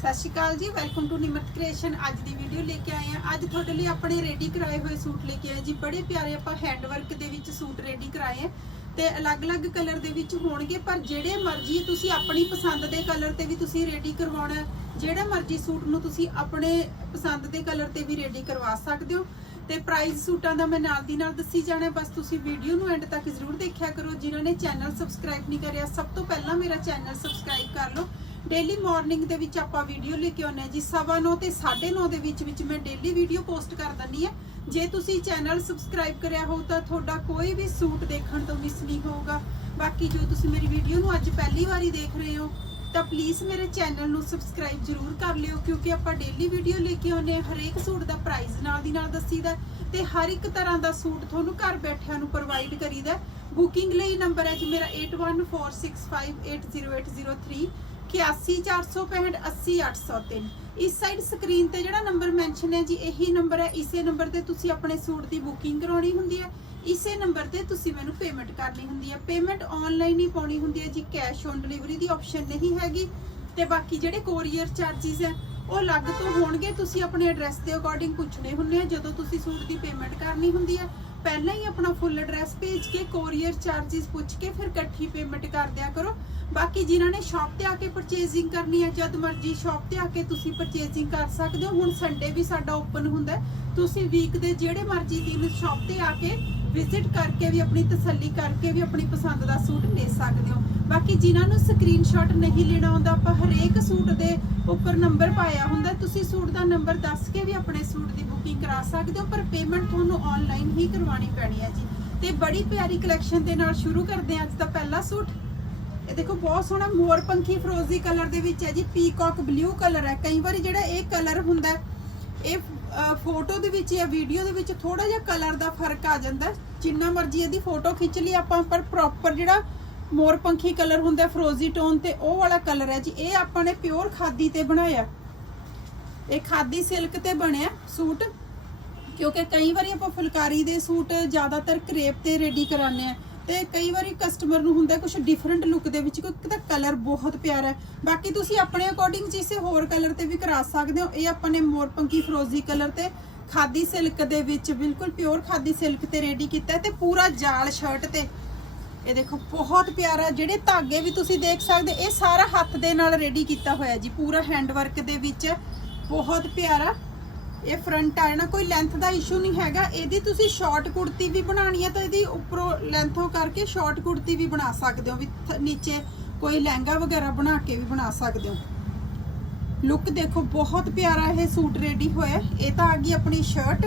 ਸਤਿ ਸ਼੍ਰੀ ਅਕਾਲ ਜੀ welcome to Nimrat creation ਅੱਜ ਦੀ ਵੀਡੀਓ ਲੈ ਕੇ ਆਏ ਆ ਅੱਜ ਤੁਹਾਡੇ ਲਈ ਆਪਣੇ ਰੈਡੀ ਕਰਾਏ ਹੋਏ ਸੂਟ ਲੈ ਕੇ ਆਏ ਜੀ। ਬੜੇ ਪਿਆਰੇ ਆਪਾਂ ਹੈਂਡ ਵਰਕ ਦੇ ਵਿੱਚ ਸੂਟ ਰੈਡੀ ਕਰਾਏ ਆ ਤੇ ਅਲੱਗ-ਅਲੱਗ ਕਲਰ ਦੇ ਵਿੱਚ ਹੋਣਗੇ ਪਰ ਜਿਹੜੇ ਮਰਜ਼ੀ ਤੁਸੀਂ ਆਪਣੀ ਪਸੰਦ ਦੇ ਕਲਰ ਤੇ ਵੀ ਤੁਸੀਂ ਰੈਡੀ ਕਰਵਾਉਣਾ ਹੈ, ਜਿਹੜਾ ਮਰਜ਼ੀ ਸੂਟ ਨੂੰ ਤੁਸੀਂ ਆਪਣੇ ਪਸੰਦ ਦੇ ਕਲਰ ਤੇ ਵੀ ਰੈਡੀ ਕਰਵਾ ਸਕਦੇ ਹੋ। ਤੇ ਪ੍ਰਾਈਸ ਸੂਟਾਂ ਦਾ ਮੈਂ ਨਾਲ ਦੀ ਨਾਲ ਦੱਸੀ ਜਾਣਾ ਬਸ ਤੁਸੀਂ ਵੀਡੀਓ ਨੂੰ ਐਂਡ ਤੱਕ ਜ਼ਰੂਰ ਦੇਖਿਆ ਕਰੋ। ਜਿਨ੍ਹਾਂ ਨੇ ਚੈਨਲ ਸਬਸਕ੍ਰਾਈਬ ਨਹੀਂ ਕਰਿਆ ਸਭ ਤੋਂ ਪਹਿਲਾਂ ਮੇਰਾ ਚੈਨਲ ਸਬਸਕ੍ਰਾਈਬ ਡੇਲੀ ਮਾਰਨਿੰਗ ਦੇ ਵਿੱਚ ਆਪਾਂ ਵੀਡੀਓ ਲੈ ਕੇ ਆਉਂਦੇ ਹਾਂ ਜੀ। ਸਵਾ ਨੌ ਤੇ 9:30 ਦੇ ਵਿੱਚ ਵਿੱਚ ਮੈਂ ਡੇਲੀ ਵੀਡੀਓ ਪੋਸਟ ਕਰ ਦਿੰਦੀ ਹਾਂ। ਜੇ ਤੁਸੀਂ ਚੈਨਲ ਸਬਸਕ੍ਰਾਈਬ ਕਰਿਆ ਹੋ ਤਾਂ ਤੁਹਾਡਾ ਕੋਈ ਵੀ ਸੂਟ ਦੇਖਣ ਤੋਂ ਮਿਸ ਨਹੀਂ ਹੋਊਗਾ। ਬਾਕੀ ਜੋ ਤੁਸੀਂ ਮੇਰੀ ਵੀਡੀਓ ਨੂੰ ਅੱਜ ਪਹਿਲੀ ਵਾਰੀ ਦੇਖ ਰਹੇ ਹੋ, ਤਾਂ ਪਲੀਜ਼ ਮੇਰੇ ਚੈਨਲ ਨੂੰ ਸਬਸਕ੍ਰਾਈਬ ਜ਼ਰੂਰ ਕਰ ਲਿਓ, ਕਿਉਂਕਿ ਆਪਾਂ ਡੇਲੀ ਵੀਡੀਓ ਲੈ ਕੇ ਆਉਂਦੇ ਹਾਂ। ਹਰੇਕ ਸੂਟ ਦਾ ਪ੍ਰਾਈਸ ਨਾਲ ਦੀ ਨਾਲ ਦੱਸੀਦਾ ਤੇ ਹਰ ਇੱਕ ਤਰ੍ਹਾਂ ਦਾ ਸੂਟ ਤੁਹਾਨੂੰ ਘਰ ਬੈਠਿਆਂ ਨੂੰ ਪ੍ਰੋਵਾਈਡ ਕਰੀਦਾ ਬੁਕਿੰਗ ਲਈ ਨੰਬਰ ਹੈ ਜੀ ਮੇਰਾ 8146580803 8146580803 ਇਸ ਸਾਈਡ ਸਕਰੀਨ ਤੇ ਜਿਹੜਾ ਨੰਬਰ ਮੈਂਸ਼ਨ ਹੈ ਜੀ, ਇਹੀ ਨੰਬਰ ਹੈ। ਇਸੇ ਨੰਬਰ ਤੇ ਤੁਸੀਂ ਆਪਣੇ ਸੂਟ ਦੀ ਬੁਕਿੰਗ ਕਰਾਉਣੀ ਹੁੰਦੀ ਹੈ। ਇਸੇ ਨੰਬਰ ਤੇ ਤੁਸੀਂ ਮੈਨੂੰ ਪੇਮੈਂਟ ਕਰਨੀ ਹੁੰਦੀ ਹੈ। ਪੇਮੈਂਟ ਆਨਲਾਈਨ ਹੀ ਪਾਉਣੀ ਹੁੰਦੀ ਹੈ ਜੀ ਕੈਸ਼ ਔਨ ਡਿਲੀਵਰੀ ਦੀ ਆਪਸ਼ਨ ਨਹੀਂ ਹੈਗੀ। ਤੇ ਬਾਕੀ ਜਿਹੜੇ ਕੋਰੀਅਰ ਚਾਰजेस ਹੈ, ਉਹ ਅਲੱਗ ਤੋਂ ਹੋਣਗੇ। ਤੁਸੀਂ ਆਪਣੇ ਐਡਰੈਸ ਦੇ ਅਕੋਰਡਿੰਗ ਪੁੱਛਣੇ ਹੁੰਦੇ ਆ, ਜਦੋਂ ਤੁਸੀਂ ਸੂਟ ਦੀ ਪੇਮੈਂਟ ਕਰਨੀ ਹੁੰਦੀ ਹੈ। ਪਹਿਲਾਂ ਹੀ ਆਪਣਾ ਫੁੱਲ ਐਡਰੈਸ ਭੇਜ ਕੇ ਕੋਰੀਅਰ ਚਾਰजेस ਪੁੱਛ ਕੇ ਫਿਰ ਇਕੱਠੀ ਪੇਮੈਂਟ ਕਰ ਦਿਆ ਕਰੋ। ਬਾਕੀ ਜਿਨ੍ਹਾਂ ਨੇ ਸ਼ਾਪ ਤੇ ਆ ਕੇ ਪਰਚੇਜ਼ਿੰਗ ਕਰਨੀ ਹੈ ਜਦ ਮਰਜ਼ੀ ਸ਼ਾਪ ਤੇ ਆ ਕੇ ਤੁਸੀਂ ਪਰਚੇਜ਼ਿੰਗ ਕਰ ਸਕਦੇ ਹੋ। ਹੁਣ ਸੰਡੇ ਵੀ ਸਾਡਾ ਓਪਨ ਹੁੰਦਾ ਤੁਸੀਂ ਵੀਕ ਦੇ ਜਿਹੜੇ ਮਰਜ਼ੀ ਦਿਨ ਸ਼ਾਪ ਤੇ ਆ ਕੇ ਵਿਜ਼ਿਟ ਕਰਕੇ ਵੀ, ਆਪਣੀ ਤਸੱਲੀ ਕਰਕੇ ਵੀ ਆਪਣੀ ਪਸੰਦ ਦਾ ਸੂਟ ਲੈ ਸਕਦੇ ਹੋ। ਬਾਕੀ ਜਿਨ੍ਹਾਂ ਨੂੰ ਸਕਰੀਨਸ਼ਾਟ ਨਹੀਂ ਲੈਣਾ ਆਉਂਦਾ, ਆਪਾਂ ਹਰੇਕ ਸੂਟ ਦੇ ਉੱਪਰ ਨੰਬਰ ਪਾਇਆ ਹੁੰਦਾ। ਤੁਸੀਂ ਸੂਟ ਦਾ ਨੰਬਰ ਦੱਸ ਕੇ ਵੀ ਆਪਣੇ ਸੂਟ ਦੀ ਬੁਕਿੰਗ ਕਰਾ ਸਕਦੇ ਹੋ, ਪਰ ਪੇਮੈਂਟ ਤੁਹਾਨੂੰ ਆਨਲਾਈਨ ਹੀ ਕਰਵਾਉਣੀ ਪੈਣੀ ਹੈ ਜੀ। ਤੇ ਬੜੀ ਪਿਆਰੀ ਕਲੈਕਸ਼ਨ ਦੇ ਨਾਲ ਸ਼ੁਰੂ ਕਰਦੇ ਹਾਂ ਅੱਜ ਦਾ ਪਹਿਲਾ ਸੂਟ। ਇਹ ਦੇਖੋ, ਬਹੁਤ ਸੋਹਣਾ ਮੋਰ ਪੰਖੀ ਫਰੋਜ਼ੀ ਕਲਰ ਦੇ ਵਿੱਚ ਹੈ ਜੀ ਪੀਕਾਕ ਬਲੂ ਕਲਰ ਹੈ। ਕਈ ਵਾਰੀ ਜਿਹੜਾ ਇਹ ਕਲਰ ਹੁੰਦਾ ਇਹ ਫੋਟੋ ਦੇ ਵਿੱਚ ਜਾਂ ਵੀਡੀਓ ਦੇ ਵਿੱਚ ਥੋੜਾ ਜਿਹਾ ਕਲਰ ਦਾ ਫ਼ਰਕ ਆ ਜਾਂਦਾ ਜਿੰਨਾ ਮਰਜ਼ੀ ਇਹਦੀ ਫੋਟੋ ਖਿੱਚ ਲਈ ਆਪਾਂ, ਪਰ ਪ੍ਰੋਪਰ ਜਿਹੜਾ ਮੋਰਪੰਖੀ ਕਲਰ ਹੁੰਦਾ ਫਰੋਜ਼ੀ ਟੋਨ ਤੇ ਉਹ ਵਾਲਾ ਕਲਰ ਹੈ ਜੀ। ਇਹ ਆਪਾਂ ਨੇ ਪਿਓਰ ਖਾਦੀ ਤੇ ਬਣਾਇਆ। ਇਹ ਖਾਦੀ ਸਿਲਕ ਤੇ ਬਣਿਆ ਸੂਟ। ਕਿਉਂਕਿ ਕਈ ਵਾਰੀ ਆਪਾਂ ਫੁਲਕਾਰੀ ਦੇ ਸੂਟ ਜ਼ਿਆਦਾਤਰ ਕਰੇਪ ਤੇ ਰੈਡੀ ਕਰਾਉਂਦੇ ਆ ਤੇ ਕਈ ਵਾਰੀ ਕਸਟਮਰ ਨੂੰ ਹੁੰਦਾ ਕੁਝ ਡਿਫਰੈਂਟ ਲੁੱਕ ਦੇ ਵਿੱਚ, ਕਿਉਂਕਿ ਤਾਂ ਕਲਰ ਬਹੁਤ ਪਿਆਰਾ ਹੈ। ਬਾਕੀ ਤੁਸੀਂ ਆਪਣੇ ਅਕੋਰਡਿੰਗ ਕਿਸੇ ਹੋਰ ਕਲਰ ਤੇ ਵੀ ਕਰਾ ਸਕਦੇ ਹੋ, ਇਹ ਆਪਾਂ ਨੇ ਮੋਰਪੰਕੀ ਫਰੋਜ਼ੀ ਕਲਰ ਤੇ ਖਾਦੀ ਸਿਲਕ ਦੇ ਵਿੱਚ ਬਿਲਕੁਲ ਪਿਓਰ ਖਾਦੀ ਸਿਲਕ ਤੇ ਰੈਡੀ ਕੀਤਾ ਹੈ ਤੇ ਪੂਰਾ ਜਾਲ ਸ਼ਰਟ ਤੇ। ਇਹ ਦੇਖੋ, ਬਹੁਤ ਪਿਆਰਾ, ਜਿਹੜੇ ਧਾਗੇ ਵੀ ਤੁਸੀਂ ਦੇਖ ਸਕਦੇ, ਇਹ ਸਾਰਾ ਹੱਥ ਦੇ ਨਾਲ ਰੈਡੀ ਕੀਤਾ ਹੋਇਆ ਜੀ, ਪੂਰਾ ਹੈਂਡ ਵਰਕ ਦੇ ਵਿੱਚ। ਬਹੁਤ ਪਿਆਰਾ। ਇਹ ਫਰੰਟ ਆ ਨਾ ਕੋਈ ਲੈਂਥ ਦਾ ਇਸ਼ੂ ਨਹੀਂ ਹੈਗਾ। ਇਹਦੀ ਤੁਸੀਂ ਸ਼ਾਰਟ ਕੁੜਤੀ ਵੀ ਬਣਾਣੀ ਹੈ ਤਾਂ ਇਹਦੀ ਉੱਪਰੋਂ ਲੈਂਥੋਂ ਕਰਕੇ ਸ਼ਾਰਟ ਕੁੜਤੀ ਵੀ ਬਣਾ ਸਕਦੇ ਹੋ, ਵੀ ਨੀਚੇ ਕੋਈ ਲਹਿੰਗਾ ਵਗੈਰਾ ਬਣਾ ਕੇ ਵੀ ਬਣਾ ਸਕਦੇ ਹੋ। ਲੁੱਕ ਦੇਖੋ, ਬਹੁਤ ਪਿਆਰਾ ਇਹ ਸੂਟ ਰੈਡੀ ਹੋਇਆ। ਇਹ ਤਾਂ ਆ ਗਈ ਆਪਣੀ ਸ਼ਰਟ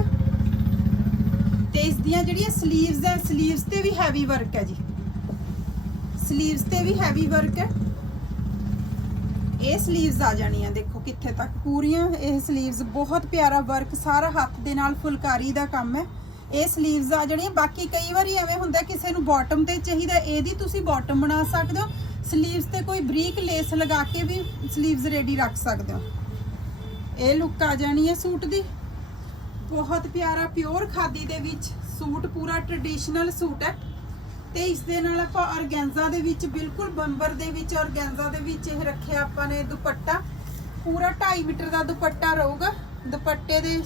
ਤੇ ਇਸ ਦੀਆਂ ਜਿਹੜੀਆਂ 슬ੀਵਸ ਹੈ 슬ੀਵਸ ਤੇ ਵੀ ਹੈਵੀ ਵਰਕ ਹੈ ਜੀ। 슬ੀਵਸ ਤੇ ਵੀ ਹੈਵੀ ਵਰਕ ਹੈ। ਇਹ ਸਲੀਵਸ ਆ ਜਾਣੀਆਂ। ਦੇਖੋ ਕਿੱਥੇ ਤੱਕ ਪੂਰੀਆਂ। ਇਹ ਸਲੀਵਸ ਬਹੁਤ ਪਿਆਰਾ ਵਰਕ ਸਾਰਾ ਹੱਥ ਦੇ ਨਾਲ ਫੁਲਕਾਰੀ ਦਾ ਕੰਮ ਹੈ। ਇਹ ਸਲੀਵਸ ਆ ਜਾਣੀਆਂ। ਬਾਕੀ ਕਈ ਵਾਰੀ ਐਵੇਂ ਹੁੰਦਾ ਕਿਸੇ ਨੂੰ ਬਾਟਮ ਤੇ ਚਾਹੀਦਾ, ਇਹਦੀ ਤੁਸੀਂ ਬਾਟਮ ਬਣਾ ਸਕਦੇ ਹੋ। ਸਲੀਵਸ ਤੇ ਕੋਈ ਬਰੀਕ ਲੇਸ ਲਗਾ ਕੇ ਵੀ 슬ੀਵਸ ਰੈਡੀ ਰੱਖ ਸਕਦੇ ਹੋ। ਇਹ ਲੁੱਕ ਆ ਜਾਣੀ ਹੈ ਸੂਟ ਦੀ। ਬਹੁਤ ਪਿਆਰਾ ਪਿਓਰ ਖਾਦੀ ਦੇ ਵਿੱਚ ਸੂਟ, ਪੂਰਾ ਟ੍ਰੈਡੀਸ਼ਨਲ ਸੂਟ ਹੈ। ਤੇ ਇਸ ਦੇ ਨਾਲ ਆਪਾਂ ਆਰਗੈਂਜ਼ਾ ਦੇ ਵਿੱਚ ਬਿਲਕੁਲ ਬੰਬਰ ਦੇ ਵਿੱਚ ਆਰਗੈਂਜ਼ਾ ਦੇ ਵਿੱਚ ਇਹ ਰੱਖਿਆ ਆਪਾਂ ਨੇ ਦੁਪੱਟਾ। ਪੂਰਾ 2.5 ਮੀਟਰ ਦਾ ਦੁਪੱਟਾ ਰਹੂਗਾ। ਦੁਪੱਟੇ ਦੇ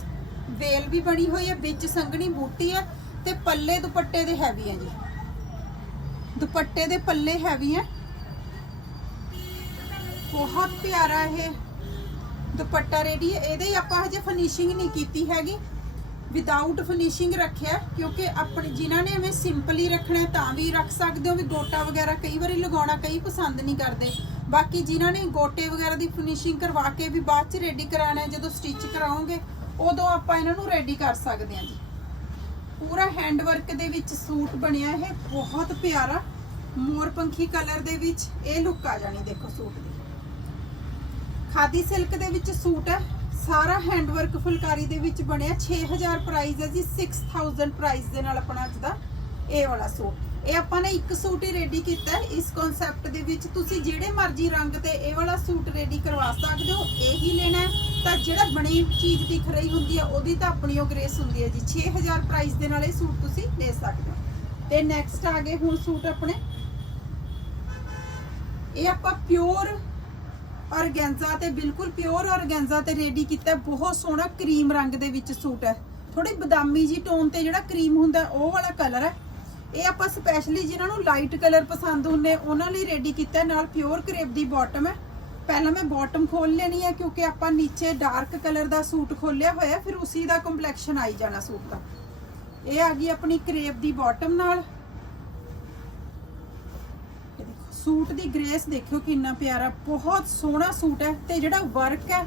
ਵੇਲ ਵੀ ਬਣੀ ਹੋਈ ਹੈ, ਵਿੱਚ ਸੰਘਣੀ ਬੂਟੀ ਹੈ ਤੇ ਪੱਲੇ ਦੁਪੱਟੇ ਦੇ ਹੈਵੀ ਹੈ ਜੀ। ਦੁਪੱਟੇ ਦੇ ਪੱਲੇ ਹੈਵੀ ਹੈ। ਬਹੁਤ ਪਿਆਰਾ ਇਹ ਦੁਪੱਟਾ ਰੈਡੀ ਹੈ। ਇਹਦੇ ਹੀ ਆਪਾਂ ਹਜੇ ਫਿਨਿਸ਼ਿੰਗ ਨਹੀਂ ਕੀਤੀ ਹੈਗੀ। ਵਿਦਆਊਟ ਫਿਨਿਸ਼ਿੰਗ ਰੱਖਿਆ ਕਿਉਂਕਿ ਆਪਣੇ ਜਿਨ੍ਹਾਂ ਨੇ ਐਵੇਂ ਸਿੰਪਲੀ ਰੱਖਣਾ ਤਾਂ ਵੀ ਰੱਖ ਸਕਦੇ ਹੋ, ਵੀ ਗੋਟਾ ਵਗੈਰਾ ਕਈ ਵਾਰੀ ਲਗਾਉਣਾ ਕਈ ਪਸੰਦ ਨਹੀਂ ਕਰਦੇ। ਬਾਕੀ ਜਿਨ੍ਹਾਂ ਨੇ ਗੋਟੇ ਵਗੈਰਾ ਦੀ ਫਿਨਿਸ਼ਿੰਗ ਕਰਵਾ ਕੇ ਵੀ ਬਾਅਦ ਚ ਰੈਡੀ ਕਰਾਣਾ ਜਦੋਂ ਸਟਿਚ ਕਰਾਓਗੇ, ਉਦੋਂ ਆਪਾਂ ਇਹਨਾਂ ਨੂੰ ਰੈਡੀ ਕਰ ਸਕਦੇ ਹਾਂ ਜੀ। ਪੂਰਾ ਹੈਂਡ ਵਰਕ ਦੇ ਵਿੱਚ ਸੂਟ ਬਣਿਆ ਇਹ, ਬਹੁਤ ਪਿਆਰਾ। ਮੋਰਪੰਖੀ ਕਲਰ ਦੇ ਵਿੱਚ ਇਹ ਲੁੱਕ ਆ ਜਾਣੀ, ਦੇਖੋ ਸੂਟ ਦੀ। ਖਾਦੀ ਸਿਲਕ ਦੇ ਵਿੱਚ ਸੂਟ ਹੈ ਸਾਰਾ ਹੈਂਡਵਰਕ ਫੁਲਕਾਰੀ ਦੇ ਵਿੱਚ ਬਣਿਆ। 6000 ਪ੍ਰਾਈਸ ਹੈ ਜੀ 6000 ਪ੍ਰਾਈਸ ਦੇ ਨਾਲ ਆਪਣਾ ਅੱਜ ਦਾ ਇਹ ਵਾਲਾ ਸੂਟ। ਇਹ ਆਪਾਂ ਨੇ ਇੱਕ ਸੂਟ ਹੀ ਰੈਡੀ ਕੀਤਾ ਇਸ ਕਨਸੈਪਟ ਦੇ ਵਿੱਚ ਤੁਸੀਂ ਜਿਹੜੇ ਮਰਜ਼ੀ ਰੰਗ ਤੇ ਇਹ ਵਾਲਾ ਸੂਟ ਰੈਡੀ ਕਰਵਾ ਸਕਦੇ ਹੋ, ਇਹੀ ਲੈਣਾ ਤਾਂ ਜਿਹੜਾ ਬਣੀ ਚੀਜ਼ ਦਿਖ ਰਹੀ ਹੁੰਦੀ ਹੈ, ਉਹਦੀ ਤਾਂ ਆਪਣੀ ਉਹ ਗ੍ਰੇਸ ਹੁੰਦੀ ਹੈ ਜੀ। 6000 ਪ੍ਰਾਈਸ ਦੇ ਨਾਲ ਇਹ ਸੂਟ ਤੁਸੀਂ ਲੈ ਸਕਦੇ ਹੋ। ਤੇ ਨੈਕਸਟ ਆ ਗਏ ਹੁਣ ਸੂਟ ਆਪਣੇ। ਇਹ ਆਪਾਂ ਪਿਓਰ ਔਰਗੈਂਜ਼ਾ ਤੇ ਬਿਲਕੁਲ ਪਿਓਰ ਔਰਗੈਂਜ਼ਾ ਤੇ ਰੈਡੀ ਕੀਤਾ ਬਹੁਤ ਸੋਹਣਾ ਕਰੀਮ ਰੰਗ ਦੇ ਵਿੱਚ ਸੂਟ ਹੈ। ਥੋੜੀ ਬਦਾਮੀ ਜੀ ਟੋਨ ਤੇ ਜਿਹੜਾ ਕਰੀਮ ਹੁੰਦਾ ਉਹ ਵਾਲਾ ਕਲਰ ਹੈ। ਇਹ ਆਪਾਂ ਸਪੈਸ਼ਲੀ ਜਿਨ੍ਹਾਂ ਨੂੰ ਲਾਈਟ ਕਲਰ ਪਸੰਦ ਹੁੰਦੇ ਉਹਨਾਂ ਲਈ ਰੈਡੀ ਕੀਤਾ ਨਾਲ ਪਿਓਰ ਕਰੇਪ ਦੀ ਬਾਟਮ ਹੈ। ਪਹਿਲਾਂ ਮੈਂ ਬਾਟਮ ਖੋਲ ਲੈਣੀ ਹੈ, ਕਿਉਂਕਿ ਆਪਾਂ ਨੀਚੇ ਡਾਰਕ ਕਲਰ ਦਾ ਸੂਟ ਖੋਲਿਆ ਹੋਇਆ ਫਿਰ ਉਸੇ ਦਾ ਕੰਪਲੈਕਸ਼ਨ ਆਈ ਜਾਣਾ ਸੂਟ ਦਾ। ਇਹ ਆ ਗਈ ਆਪਣੀ ਕਰੇਪ ਦੀ ਬਾਟਮ ਨਾਲ ਇਹ ਦੇਖੋ, ਸੂਟ ਦੀ ਗ੍ਰੇਸ ਦੇਖਿਓ ਕਿੰਨਾ ਪਿਆਰਾ, ਬਹੁਤ ਸੋਹਣਾ ਸੂਟ ਹੈ ਤੇ ਜਿਹੜਾ ਵਰਕ ਹੈ,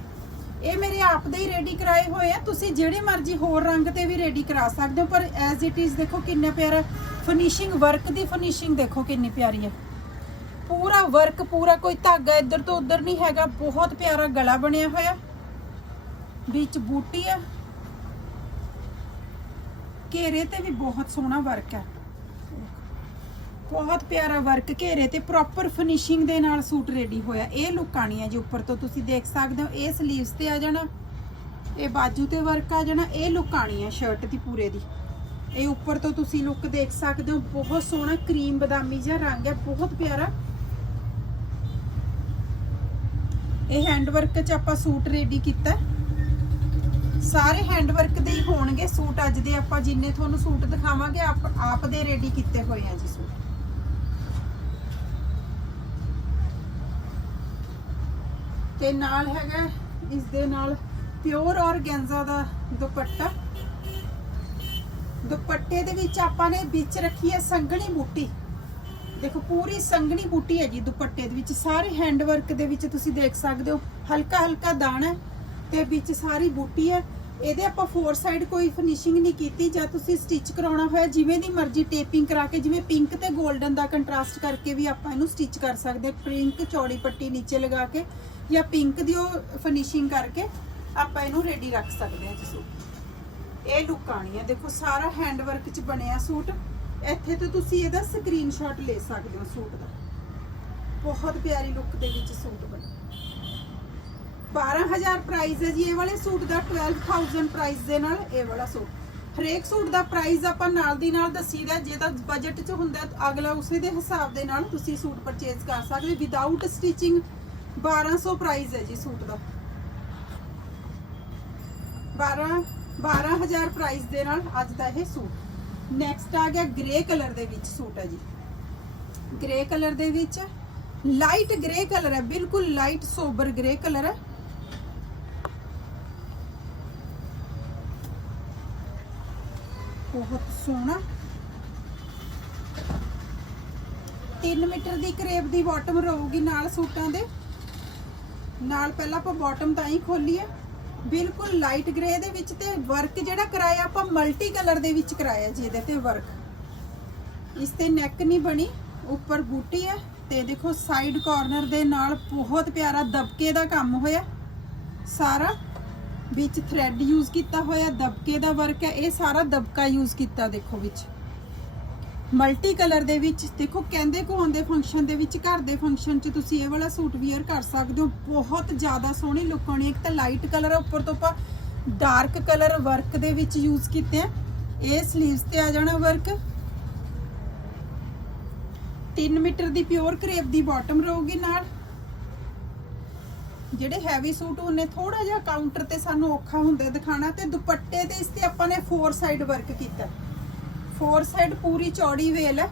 ਇਹ ਮੇਰੇ ਆਪ ਦੇ ਹੀ ਰੈਡੀ ਕਰਾਏ ਹੋਏ ਆ। ਤੁਸੀਂ ਜਿਹੜੇ ਮਰਜ਼ੀ ਹੋਰ ਰੰਗ ਤੇ ਵੀ ਰੈਡੀ ਕਰਾ ਸਕਦੇ ਹੋ, ਪਰ ਐਜ਼ ਇਟ ਇਜ਼ ਦੇਖੋ ਕਿੰਨਾ ਪਿਆਰਾ ਫਿਨਿਸ਼ਿੰਗ ਵਰਕ ਦੀ ਫਿਨਿਸ਼ਿੰਗ ਦੇਖੋ ਕਿੰਨੀ ਪਿਆਰੀ ਹੈ। ਪੂਰਾ ਵਰਕ ਪੂਰਾ ਕੋਈ ਧਾਗਾ ਇੱਧਰ ਤੋਂ ਉੱਧਰ ਨਹੀਂ ਹੈਗਾ, ਬਹੁਤ ਪਿਆਰਾ ਗਲਾ ਬਣਿਆ ਹੋਇਆ। ਵਿੱਚ ਬੂਟੀ ਹੈ। ਘੇਰੇ ਤੇ ਵੀ ਬਹੁਤ ਸੋਹਣਾ ਵਰਕ ਹੈ। ਬਹੁਤ ਪਿਆਰਾ ਵਰਕ ਘੇਰੇ ਤੇ ਪ੍ਰੋਪਰ ਫਿਨਿਸ਼ਿੰਗ ਦੇ ਨਾਲ ਸੂਟ ਰੈਡੀ ਹੋਇਆ। ਇਹ ਲੁੱਕ ਆਣੀ ਹੈ ਜੀ ਉੱਪਰ ਤੋਂ, ਤੁਸੀਂ ਦੇਖ ਸਕਦੇ ਹੋ, ਇਹ ਸਲੀਵਸ ਤੇ ਆ ਜਾਣਾ, ਇਹ ਬਾਜੂ ਤੇ ਵਰਕ ਆ ਜਾਣਾ, ਇਹ ਲੁੱਕ ਆਣੀ ਹੈ ਸ਼ਰਟ ਦੀ ਪੂਰੇ ਦੀ। ਇਹ ਉੱਪਰ ਤੋਂ ਤੁਸੀਂ ਲੁੱਕ ਦੇਖ ਸਕਦੇ ਹੋ, ਬਹੁਤ ਸੋਹਣਾ ਕਰੀਮ ਬਦਾਮੀ ਜਿਹਾ ਰੰਗ ਹੈ, ਬਹੁਤ ਪਿਆਰਾ। ਇਹ ਹੈਂਡ ਵਰਕ 'ਚ ਆਪਾਂ ਸੂਟ ਰੈਡੀ ਕੀਤਾ ਸਾਰੇ ਹੈਂਡ ਵਰਕ ਦੇ ਹੀ ਹੋਣਗੇ ਸੂਟ, ਅੱਜ ਦੇ ਆਪਾਂ ਜਿੰਨੇ ਤੁਹਾਨੂੰ ਸੂਟ ਦਿਖਾਵਾਂਗੇ, ਆਪ ਆਪ ਦੇ ਰੈਡੀ ਕੀਤੇ ਹੋਏ ਆ ਜੀ ਸੂਟ। ਤੇ ਨਾਲ ਹੈਗਾ ਇਸ ਦੇ ਨਾਲ ਪਿਓਰ ਔਰਗੈਂਜ਼ਾ ਦਾ ਦੁਪੱਟਾ। ਦੁਪੱਟੇ ਦੇ ਵਿੱਚ ਆਪਾਂ ਨੇ ਵਿੱਚ ਰੱਖੀ ਹੈ ਸੰਘਣੀ ਬੂਟੀ। ਦੇਖੋ, ਪੂਰੀ ਸੰਘਣੀ ਬੂਟੀ ਹੈ ਜੀ ਦੁਪੱਟੇ ਦੇ ਵਿੱਚ। ਸਾਰੇ ਹੈਂਡ ਵਰਕ ਦੇ ਵਿੱਚ ਤੁਸੀਂ ਦੇਖ ਸਕਦੇ ਹੋ। ਹਲਕਾ ਹਲਕਾ ਦਾਣਾ ਹੈ ਤੇ ਵਿੱਚ ਸਾਰੀ ਬੂਟੀ ਹੈ। ਇਹਦੇ ਆਪਾਂ ਫੋਰ ਸਾਈਡ ਕੋਈ ਫਿਨਿਸ਼ਿੰਗ ਨਹੀਂ ਕੀਤੀ, ਜਾਂ ਤੁਸੀਂ ਸਟਿਚ ਕਰਾਉਣਾ ਹੋਇਆ, ਜਿਵੇਂ ਦੀ ਮਰਜ਼ੀ ਟੇਪਿੰਗ ਕਰਾ ਕੇ, ਜਿਵੇਂ ਪਿੰਕ ਤੇ 골ਡਨ ਦਾ ਕੰਟਰਾਸਟ ਕਰਕੇ ਵੀ ਆਪਾਂ ਇਹਨੂੰ ਸਟਿਚ ਕਰ ਸਕਦੇ ਹਾਂ। ਪਿੰਕ ਚੌੜੀ ਪੱਟੀ ਨੀਚੇ ਲਗਾ ਕੇ, ਜਾਂ ਪਿੰਕ ਦੀ ਉਹ ਫਿਨਿਸ਼ਿੰਗ ਕਰਕੇ ਆਪਾਂ ਇਹਨੂੰ ਰੈਡੀ ਰੱਖ ਸਕਦੇ ਹਾਂ ਜੀ ਸੂਟ। ਇਹ ਲੁੱਕ ਆਣੀ ਹੈ। ਦੇਖੋ, ਸਾਰਾ ਹੈਂਡ ਵਰਕ ਚ ਬਣਿਆ ਸੂਟ। ਇੱਥੇ ਤੋਂ ਤੁਸੀਂ ਇਹਦਾ ਸਕਰੀਨਸ਼ਾਟ ਲੈ ਸਕਦੇ ਹੋ ਸੂਟ ਦਾ। ਬਹੁਤ ਪਿਆਰੀ ਲੁੱਕ ਦੇ ਵਿੱਚ ਸੂਟ ਬਣਿਆ 12000 ਪ੍ਰਾਈਸ ਹੈ ਜੀ, ਇਹ ਵਾਲੇ ਸੂਟ ਦਾ 12000 ਪ੍ਰਾਈਸ ਦੇ ਨਾਲ ਇਹ ਵਾਲਾ ਸੂਟ। ਹਰੇਕ ਸੂਟ ਦਾ ਪ੍ਰਾਈਸ ਆਪਾਂ ਨਾਲ ਦੀ ਨਾਲ ਦੱਸੀਦਾ ਜਿਹਦਾ ਬਜਟ 'ਚ ਹੁੰਦਾ, ਅਗਲਾ ਉਸੇ ਦੇ ਹਿਸਾਬ ਦੇ ਨਾਲ ਤੁਸੀਂ ਸੂਟ ਪਰਚੇਜ਼ ਕਰ ਸਕਦੇ ਵਿਦਆਊਟ ਸਟਿਚਿੰਗ 1200 ਪ੍ਰਾਈਸ ਹੈ ਜੀ ਸੂਟ ਦਾ। 12 12000 ਪ੍ਰਾਈਸ ਦੇ ਨਾਲ ਅੱਜ ਦਾ ਇਹ ਸੂਟ। ਨੈਕਸਟ ਆ ਗਿਆ ਗ੍ਰੇ ਕਲਰ ਦੇ ਵਿੱਚ ਸੂਟ ਹੈ ਜੀ। ਗ੍ਰੇ ਕਲਰ ਦੇ ਵਿੱਚ ਲਾਈਟ ਗ੍ਰੇ ਕਲਰ ਹੈ, ਬਿਲਕੁਲ ਲਾਈਟ ਸੋਬਰ ਗ੍ਰੇ ਕਲਰ ਹੈ। ਬਹੁਤ ਸੋਹਣਾ। 3 ਮੀਟਰ ਦੀ ਕਰੇਪ ਦੀ ਬਾਟਮ ਰਹੂਗੀ ਨਾਲ ਸੂਟਾਂ ਦੇ। ਨਾਲ ਪਹਿਲਾਂ ਆਪਾਂ ਬਾਟਮ ਤਾਂ ਹੀ ਖੋਲੀ ਹੈ ਬਿਲਕੁਲ ਲਾਈਟ ਗ੍ਰੇ ਦੇ ਵਿੱਚ ਤੇ ਵਰਕ ਜਿਹੜਾ ਕਰਾਇਆ ਆਪਾਂ ਮਲਟੀ ਕਲਰ ਦੇ ਵਿੱਚ ਕਰਾਇਆ ਜੀ, ਇਹਦੇ ਤੇ ਵਰਕ ਇਸ ਤੇ ਨੈਕ ਨਹੀਂ ਬਣੀ, ਉੱਪਰ ਬੂਟੀ ਹੈ ਤੇ ਦੇਖੋ ਸਾਈਡ ਕਾਰਨਰ ਦੇ ਨਾਲ ਬਹੁਤ ਪਿਆਰਾ ਦਬਕੇ ਦਾ ਕੰਮ ਹੋਇਆ। ਸਾਰਾ ਵਿੱਚ ਥ੍ਰੈਡ ਯੂਜ਼ ਕੀਤਾ ਹੋਇਆ, ਦਬਕੇ ਦਾ ਵਰਕ ਹੈ, ਇਹ ਸਾਰਾ ਦਬਕਾ ਯੂਜ਼ ਕੀਤਾ ਦੇਖੋ ਵਿੱਚ। ਮਲਟੀ ਕਲਰ ਦੇ ਵਿੱਚ, ਦੇਖੋ ਕਹਿੰਦੇ ਕੋ ਆਉਂਦੇ ਫੰਕਸ਼ਨ ਦੇ ਵਿੱਚ, ਘਰ ਦੇ ਫੰਕਸ਼ਨ 'ਚ ਤੁਸੀਂ ਇਹ ਵਾਲਾ ਸੂਟ ਵੀਅਰ ਕਰ ਸਕਦੇ ਹੋ। ਬਹੁਤ ਜ਼ਿਆਦਾ ਸੋਹਣੀ ਲੁੱਕ ਆਉਣੀ ਇੱਕ ਤਾਂ ਲਾਈਟ ਕਲਰ ਉੱਪਰ ਤੋਂ ਆਪਾਂ ਡਾਰਕ ਕਲਰ ਵਰਕ ਦੇ ਵਿੱਚ ਯੂਜ਼ ਕੀਤੇ ਆ। ਇਹ ਸਲੀਵਸ ਤੇ ਆ ਜਾਣਾ ਵਰਕ 3 ਮੀਟਰ ਦੀ ਪਿਓਰ ਕਰੇਪ ਦੀ ਬਾਟਮ ਰਹੂਗੀ ਨਾਲ। ਜਿਹੜੇ ਹੈਵੀ ਸੂਟ ਉਹਨੇ ਥੋੜਾ ਜਿਹਾ ਕਾਊਂਟਰ ਤੇ ਸਾਨੂੰ ਔਖਾ ਹੁੰਦਾ ਦਿਖਾਣਾ ਤੇ ਦੁਪੱਟੇ ਤੇ ਇਸ ਤੇ ਆਪਾਂ ਨੇ ਫੋਰ ਸਾਈਡ ਵਰਕ ਕੀਤਾ। ਫੋਰ ਸਾਈਡ ਪੂਰੀ ਚੌੜੀ ਵੇਲ ਹੈ।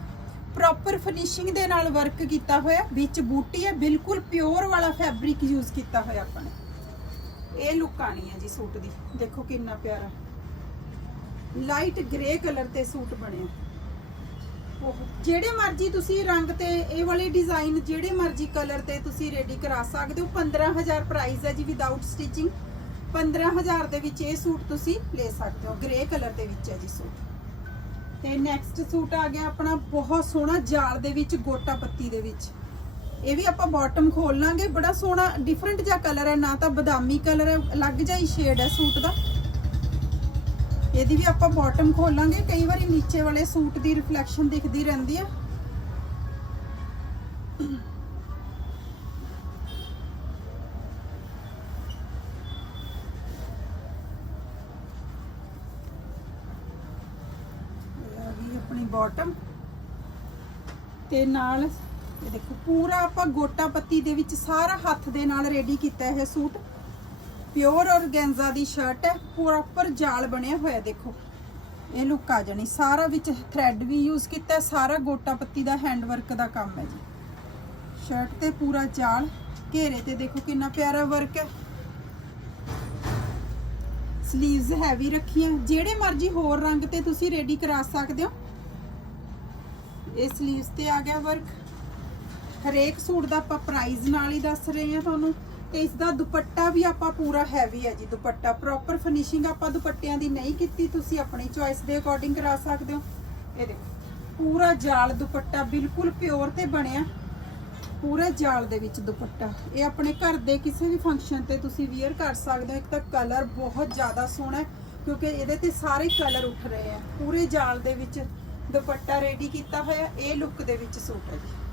ਪ੍ਰੋਪਰ ਫਿਨਿਸ਼ਿੰਗ ਦੇ ਨਾਲ ਵਰਕ ਕੀਤਾ ਹੋਇਆ। ਵਿੱਚ ਬੂਟੀ ਹੈ। ਬਿਲਕੁਲ ਪਿਓਰ ਵਾਲਾ ਫੈਬਰਿਕ ਯੂਜ਼ ਕੀਤਾ ਹੋਇਆ ਆਪਾਂ ਨੇ। ਇਹ ਲੁੱਕ ਆਣੀ ਹੈ ਜੀ ਸੂਟ ਦੀ। ਦੇਖੋ ਕਿੰਨਾ ਪਿਆਰਾ। ਲਾਈਟ ਗ੍ਰੇ ਕਲਰ ਤੇ ਸੂਟ ਬਣਿਆ। ਜਿਹੜੇ ਮਰਜ਼ੀ ਤੁਸੀਂ ਰੰਗ ਤੇ ਇਹ ਵਾਲੇ ਡਿਜ਼ਾਈਨ ਜਿਹੜੇ ਮਰਜ਼ੀ ਕਲਰ ਤੇ ਤੁਸੀਂ ਰੈਡੀ ਕਰਾ ਸਕਦੇ ਹੋ। 15000 ਪ੍ਰਾਈਸ ਹੈ ਜੀ ਵਿਦਆਊਟ ਸਟਿਚਿੰਗ 15000 ਦੇ ਵਿੱਚ ਇਹ ਸੂਟ ਤੁਸੀਂ ਲੈ ਸਕਦੇ ਹੋ। ਗ੍ਰੇ ਕਲਰ ਦੇ ਵਿੱਚ ਹੈ ਜੀ ਸੂਟ। ਤੇ ਨੈਕਸਟ ਸੂਟ ਆ ਗਿਆ ਆਪਣਾ ਬਹੁਤ ਸੋਹਣਾ ਜਾਲ ਦੇ ਵਿੱਚ, ਗੋਟਾ ਪੱਤੀ ਦੇ ਵਿੱਚ। ਇਹ ਵੀ ਆਪਾਂ ਬਾਟਮ ਖੋਲ ਲਾਂਗੇ। ਬੜਾ ਸੋਹਣਾ ਡਿਫਰੈਂਟ ਜਿਹਾ ਕਲਰ ਹੈ। ਨਾ ਤਾਂ ਬਦਾਮੀ ਕਲਰ ਹੈ। ਅਲੱਗ ਜਿਹਾ ਹੀ ਸ਼ੇਡ ਹੈ ਸੂਟ ਦਾ। ਇਹਦੀ ਵੀ ਆਪਾਂ ਬਾਟਮ ਖੋਲਾਂਗੇ, ਕਈ ਵਾਰੀ ਨੀਚੇ ਵਾਲੇ ਸੂਟ ਦੀ ਰਿਫਲੈਕਸ਼ਨ ਦਿਖਦੀ ਰਹਿੰਦੀ ਆ। ਆਪਣੀ ਬਾਟਮ ਤੇ ਨਾਲ ਇਹ ਦੇਖੋ, ਪੂਰਾ ਆਪਾਂ ਗੋਟਾ ਪੱਤੀ ਦੇ ਵਿੱਚ ਸਾਰਾ ਹੱਥ ਦੇ ਨਾਲ ਰੈਡੀ ਕੀਤਾ ਇਹ ਸੂਟ। ਪਿਓਰ ਔਰਗੈਂਜ਼ਾ ਦੀ ਸ਼ਰਟ ਹੈ ਪ੍ਰੋਪਰ ਜਾਲ ਬਣਿਆ ਹੋਇਆ ਦੇਖੋ। ਇਹ ਲੁੱਕ ਆ ਜਾਣੀ, ਸਾਰਾ ਵਿੱਚ ਥ੍ਰੈਡ ਵੀ ਯੂਜ਼ ਕੀਤਾ ਸਾਰਾ ਗੋਟਾ ਪੱਤੀ ਦਾ ਹੈਂਡ ਵਰਕ ਦਾ ਕੰਮ ਹੈ ਜੀ। ਸ਼ਰਟ ਤੇ ਪੂਰਾ ਜਾਲ, ਘੇਰੇ ਤੇ ਦੇਖੋ ਕਿੰਨਾ ਪਿਆਰਾ ਵਰਕ ਹੈ। ਸਲੀਵਸ ਹੈਵੀ ਰੱਖੀਆਂ, ਜਿਹੜੇ ਮਰਜ਼ੀ ਹੋਰ ਰੰਗ ਤੇ ਤੁਸੀਂ ਰੈਡੀ ਕਰਾ ਸਕਦੇ ਹੋ। ਇਹ ਸਲੀਵਸ ਤੇ ਆ ਗਿਆ ਵਰਕ ਹਰੇਕ ਸੂਟ ਦਾ ਆਪਾਂ ਪ੍ਰਾਈਸ ਨਾਲ ਹੀ ਦੱਸ ਰਹੇ ਹਾਂ ਤੁਹਾਨੂੰ। ਤੇ ਇਸ ਦਾ ਦੁਪੱਟਾ ਵੀ ਆਪਾਂ ਪੂਰਾ ਹੈਵੀ ਹੈ ਜੀ, ਦੁਪੱਟਾ। ਪ੍ਰੋਪਰ ਫਿਨਿਸ਼ਿੰਗ ਆਪਾਂ ਦੁਪੱਟਿਆਂ ਦੀ ਨਹੀਂ ਕੀਤੀ, ਤੁਸੀਂ ਆਪਣੀ ਚੋਇਸ ਦੇ ਅਕੋਰਡਿੰਗ ਕਰਾ ਸਕਦੇ ਹੋ। ਇਹ ਦੇਖੋ, ਪੂਰਾ ਜਾਲ ਦੁਪੱਟਾ ਬਿਲਕੁਲ ਪਿਓਰ ਤੇ ਬਣਿਆ। ਪੂਰੇ ਜਾਲ ਦੇ ਵਿੱਚ ਦੁਪੱਟਾ। ਇਹ ਆਪਣੇ ਘਰ ਦੇ ਕਿਸੇ ਵੀ ਫੰਕਸ਼ਨ ਤੇ ਤੁਸੀਂ ਵੇਅਰ ਕਰ ਸਕਦੇ ਹੋ। ਇੱਕ ਤਾਂ ਕਲਰ ਬਹੁਤ ਜ਼ਿਆਦਾ ਸੋਹਣਾ ਕਿਉਂਕਿ ਇਹਦੇ ਤੇ ਸਾਰੇ ਕਲਰ ਉੱਠ ਰਹੇ ਆ ਪੂਰੇ ਜਾਲ ਦੇ ਵਿੱਚ ਦੁਪੱਟਾ ਰੈਡੀ ਕੀਤਾ ਹੋਇਆ, ਇਹ ਲੁੱਕ ਦੇ ਵਿੱਚ ਸੂਟ ਹੈ ਜੀ।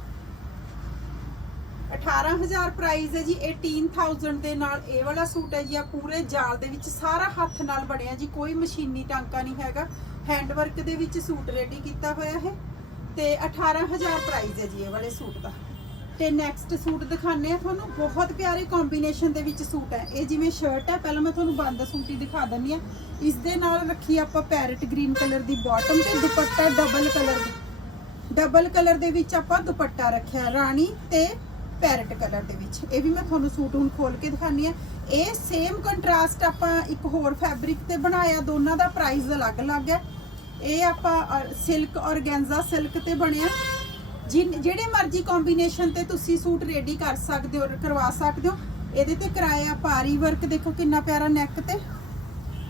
18000 ਪ੍ਰਾਈਸ ਹੈ ਜੀ 18000 ਦੇ ਨਾਲ ਇਹ ਵਾਲਾ ਸੂਟ ਹੈ ਜੀ ਆ ਪੂਰੇ ਜਾਲ ਦੇ ਵਿੱਚ ਸਾਰਾ ਹੱਥ ਨਾਲ ਬਣਿਆ ਜੀ, ਕੋਈ ਮਸ਼ੀਨੀ ਟਾਂਕਾ ਨਹੀਂ ਹੈਗਾ। ਹੈਂਡ ਵਰਕ ਦੇ ਵਿੱਚ ਸੂਟ ਰੈਡੀ ਕੀਤਾ ਹੋਇਆ ਹੈ ਤੇ 18000 ਪ੍ਰਾਈਸ ਹੈ ਜੀ, ਇਹ ਵਾਲੇ ਸੂਟ ਦਾ। ਤੇ ਨੈਕਸਟ ਸੂਟ ਦਿਖਾਣੇ ਆ ਤੁਹਾਨੂੰ, ਬਹੁਤ ਪਿਆਰੇ ਕੰਬੀਨੇਸ਼ਨ ਦੇ ਵਿੱਚ ਸੂਟ ਹੈ। ਇਹ ਜਿਵੇਂ ਸ਼ਰਟ ਹੈ, ਪਹਿਲਾਂ ਮੈਂ ਤੁਹਾਨੂੰ ਬੰਦ ਸੂਟ ਹੀ ਦਿਖਾ ਦਿੰਨੀ ਆ ਇਸ ਦੇ ਨਾਲ ਰੱਖੀ ਆਪਾਂ ਪੈਰਟ ਗ੍ਰੀਨ ਕਲਰ ਦੀ ਬਾਟਮ ਤੇ ਦੁਪੱਟਾ ਡਬਲ ਕਲਰ ਦੀ। ਡਬਲ ਕਲਰ ਦੇ ਵਿੱਚ ਆਪਾਂ ਦੁਪੱਟਾ ਰੱਖਿਆ, ਰਾਣੀ ਤੇ ਪੈਰਟ ਕਲਰ ਦੇ ਵਿੱਚ। ਇਹ ਵੀ ਮੈਂ ਤੁਹਾਨੂੰ ਸੂਟ ਹੁਣ ਖੋਲ ਕੇ ਦਿਖਾਣੀ ਆ ਇਹ ਸੇਮ ਕੰਟਰਾਸਟ ਆਪਾਂ ਇੱਕ ਹੋਰ ਫੈਬਰਿਕ ਤੇ ਬਣਾਇਆ। ਦੋਨਾਂ ਦਾ ਪ੍ਰਾਈਸ ਅਲੱਗ-ਅਲੱਗ ਹੈ। ਇਹ ਆਪਾਂ ਸਿਲਕ ਔਰਗੈਂਜ਼ਾ ਸਿਲਕ ਤੇ ਬਣਿਆ। ਜਿਨ, ਜਿਹੜੇ ਮਰਜ਼ੀ ਕੰਬੀਨੇਸ਼ਨ ਤੇ ਤੁਸੀਂ ਸੂਟ ਰੈਡੀ ਕਰ ਸਕਦੇ ਹੋ, ਕਰਵਾ ਸਕਦੇ ਹੋ। ਇਹਦੇ ਤੇ ਕਰਾਇਆ ਪਾਰੀ ਵਰਕ ਦੇਖੋ ਕਿੰਨਾ ਪਿਆਰਾ ਨੈਕ ਤੇ।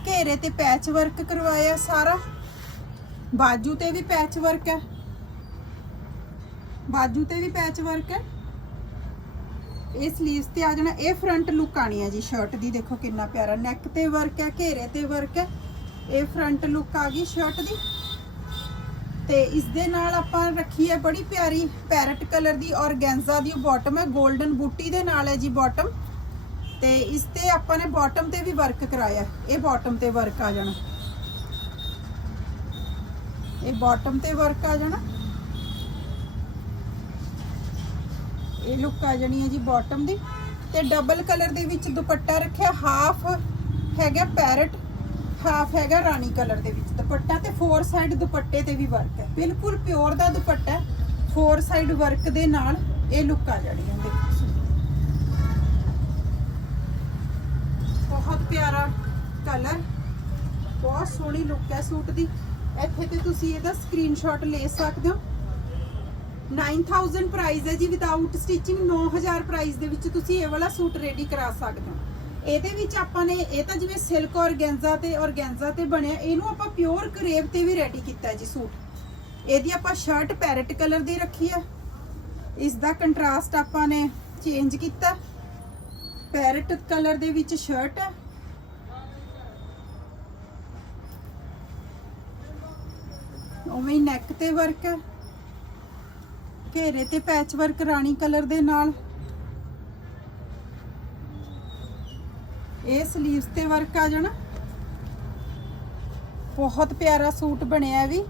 ਘੇਰੇ ਤੇ ਪੈਚ ਵਰਕ ਕਰਵਾਇਆ ਸਾਰਾ। ਬਾਜੂ ਤੇ ਵੀ ਪੈਚ ਵਰਕ ਹੈ। ਬਾਜੂ ਤੇ ਵੀ ਪੈਚ ਵਰਕ ਹੈ। ਇਹ ਸਲੀਵਸ ਤੇ ਆ ਜਾਣਾ। ਇਹ ਫਰੰਟ ਲੁੱਕ ਆਣੀ ਹੈ ਜੀ ਸ਼ਰਟ ਦੀ। ਦੇਖੋ ਕਿੰਨਾ ਪਿਆਰਾ। ਨੈਕ ਤੇ ਵਰਕ ਹੈ, ਘੇਰੇ ਤੇ ਵਰਕ ਹੈ। ਇਹ ਫਰੰਟ ਲੁੱਕ ਆ ਗਈ ਸ਼ਰਟ ਦੀ। ਤੇ ਇਸ ਦੇ ਨਾਲ ਆਪਾਂ ਰੱਖੀ ਹੈ ਬੜੀ ਪਿਆਰੀ ਪੈਰਟ ਕਲਰ ਦੀ ਔਰਗੈਂਜ਼ਾ ਦੀ ਬਾਟਮ ਹੈ। 골ਡਨ ਬੂਟੀ ਦੇ ਨਾਲ ਹੈ ਜੀ ਬਾਟਮ ਤੇ ਇਸ ਤੇ ਆਪਾਂ ਨੇ ਬਾਟਮ ਤੇ ਵੀ ਵਰਕ ਕਰਾਇਆ। ਇਹ ਬਾਟਮ ਤੇ ਵਰਕ ਆ ਜਾਣਾ। ਇਹ ਬਾਟਮ ਤੇ ਵਰਕ ਆ ਜਾਣਾ। ਇਹ ਲੁੱਕ ਆ ਜਾਣੀ ਹੈ ਜੀ ਬਾਟਮ ਦੀ ਤੇ ਡਬਲ ਕਲਰ ਦੇ ਵਿੱਚ ਦੁਪੱਟਾ ਰੱਖਿਆ ਹਾਫ ਹੈਗਾ ਪੈਰਟ ਹਾਫ ਹੈਗਾ ਰਾਣੀ ਕਲਰ ਦੇ ਵਿੱਚ ਦੁਪੱਟਾ ਤੇ ਫੋਰ ਸਾਈਡ ਦੁਪੱਟੇ ਤੇ ਵੀ ਵਰਕ ਹੈ। ਬਿਲਕੁਲ ਪਿਓਰ ਦਾ ਦੁਪੱਟਾ ਫੋਰ ਸਾਈਡ ਵਰਕ ਦੇ ਨਾਲ ਇਹ ਲੁੱਕ ਆ ਜਾਣੀ ਹੈ। ਬਹੁਤ ਪਿਆਰਾ ਕਲਰ ਬਹੁਤ ਸੋਹਣੀ ਲੁੱਕ ਹੈ ਸੂਟ ਦੀ। ਇੱਥੇ ਤੇ ਤੁਸੀਂ ਇਹਦਾ ਸਕਰੀਨਸ਼ਾਟ ਲੈ ਸਕਦੇ ਹੋ। 9000 ਪ੍ਰਾਈਸ ਹੈ ਜੀ ਵਿਦਆਊਟ ਸਟਿਚਿੰਗ 9000 ਪ੍ਰਾਈਸ ਦੇ ਵਿੱਚ ਤੁਸੀਂ ਇਹ ਵਾਲਾ ਸੂਟ ਰੈਡੀ ਕਰਾ ਸਕਦੇ ਹੋ। ਇਹਦੇ ਵਿੱਚ ਆਪਾਂ ਨੇ, ਇਹ ਤਾਂ ਜਿਵੇਂ ਸਿਲਕ ਔਰਗੈਂਜ਼ਾ ਤੇ ਔਰਗੈਂਜ਼ਾ ਤੇ ਬਣਿਆ, ਇਹਨੂੰ ਆਪਾਂ ਪਿਓਰ ਕਰੇਵ ਤੇ ਵੀ ਰੈਡੀ ਕੀਤਾ ਜੀ ਸੂਟ। ਇਹਦੀ ਆਪਾਂ ਸ਼ਰਟ ਪੈਰਟ ਕਲਰ ਦੀ ਰੱਖੀ ਆ ਇਸ ਦਾ ਕੰਟਰਾਸਟ ਆਪਾਂ ਨੇ ਚੇਂਜ ਕੀਤਾ। ਪੈਰਟ ਕਲਰ ਦੇ ਵਿੱਚ ਸ਼ਰਟ ਹੈ। ਉਵੇਂ ਨੈਕ ਤੇ ਵਰਕ ਹੈ। ਘੇਰੇ ਤੇ ਪੈਚ ਵਰਕ ਰਾਣੀ ਕਲਰ ਦੇ ਨਾਲ। ਇਹ ਸਲੀਵਸ ਤੇ ਵਰਕ ਆ ਜਾਣਾ। ਬਹੁਤ ਪਿਆਰਾ ਸੂਟ ਬਣਿਆ ਵੀ।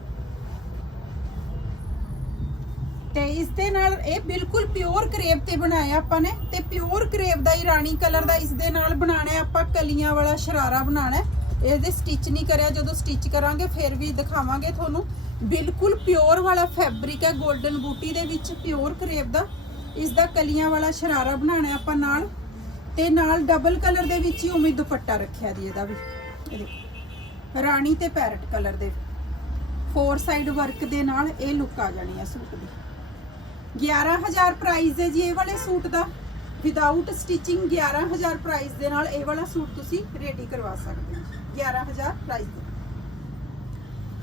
ਤੇ ਇਸ ਦੇ ਨਾਲ ਇਹ ਬਿਲਕੁਲ ਪਿਓਰ ਕਰੇਪ ਤੇ ਬਣਾਇਆ ਆਪਾਂ ਨੇ ਤੇ ਪਿਓਰ ਕਰੇਪ ਦਾ ਹੀ ਰਾਣੀ ਕਲਰ ਦਾ ਇਸ ਦੇ ਨਾਲ ਬਣਾਣਾ ਆਪਾਂ ਕਲੀਆਂ ਵਾਲਾ ਸ਼ਰਾਰਾ ਬਣਾਣਾ ਇਹਦੇ ਸਟਿਚ ਨਹੀਂ ਕਰਿਆ, ਜਦੋਂ ਸਟਿਚ ਕਰਾਂਗੇ ਫਿਰ ਵੀ ਦਿਖਾਵਾਂਗੇ ਤੁਹਾਨੂੰ। ਬਿਲਕੁਲ ਪਿਓਰ ਵਾਲਾ ਫੈਬਰਿਕ ਹੈ 골ਡਨ ਬੂਟੀ ਦੇ ਵਿੱਚ ਪਿਓਰ ਕਰੇਪ ਦਾ। ਇਸ ਦਾ ਕਲੀਆਂ ਵਾਲਾ ਸ਼ਰਾਰਾ ਬਣਾਣਾ ਆਪਾਂ ਨਾਲ। ਤੇ ਨਾਲ ਡਬਲ ਕਲਰ ਦੇ ਵਿੱਚ ਹੀ ਉਵੇਂ ਦੁਪੱਟਾ ਰੱਖਿਆ ਜੀ ਇਹਦਾ ਵੀ। ਇਹ ਰਾਣੀ ਤੇ ਪੈਰਟ ਕਲਰ ਦੇ। ਫੋਰ ਸਾਈਡ ਵਰਕ ਦੇ ਨਾਲ ਇਹ ਲੁੱਕ ਆ ਜਾਣੀ ਹੈ ਸੂਟ ਦੀ। 11000 ਪ੍ਰਾਈਸ ਹੈ ਜੀ ਇਹ ਵਾਲੇ ਸੂਟ ਦਾ। ਵਿਦਆਊਟ ਸਟਿਚਿੰਗ 11000 ਪ੍ਰਾਈਸ ਦੇ ਨਾਲ ਇਹ ਵਾਲਾ ਸੂਟ ਤੁਸੀਂ ਰੈਡੀ ਕਰਵਾ ਸਕਦੇ ਹੋ 11000 ਪ੍ਰਾਈਸ ਦੇ।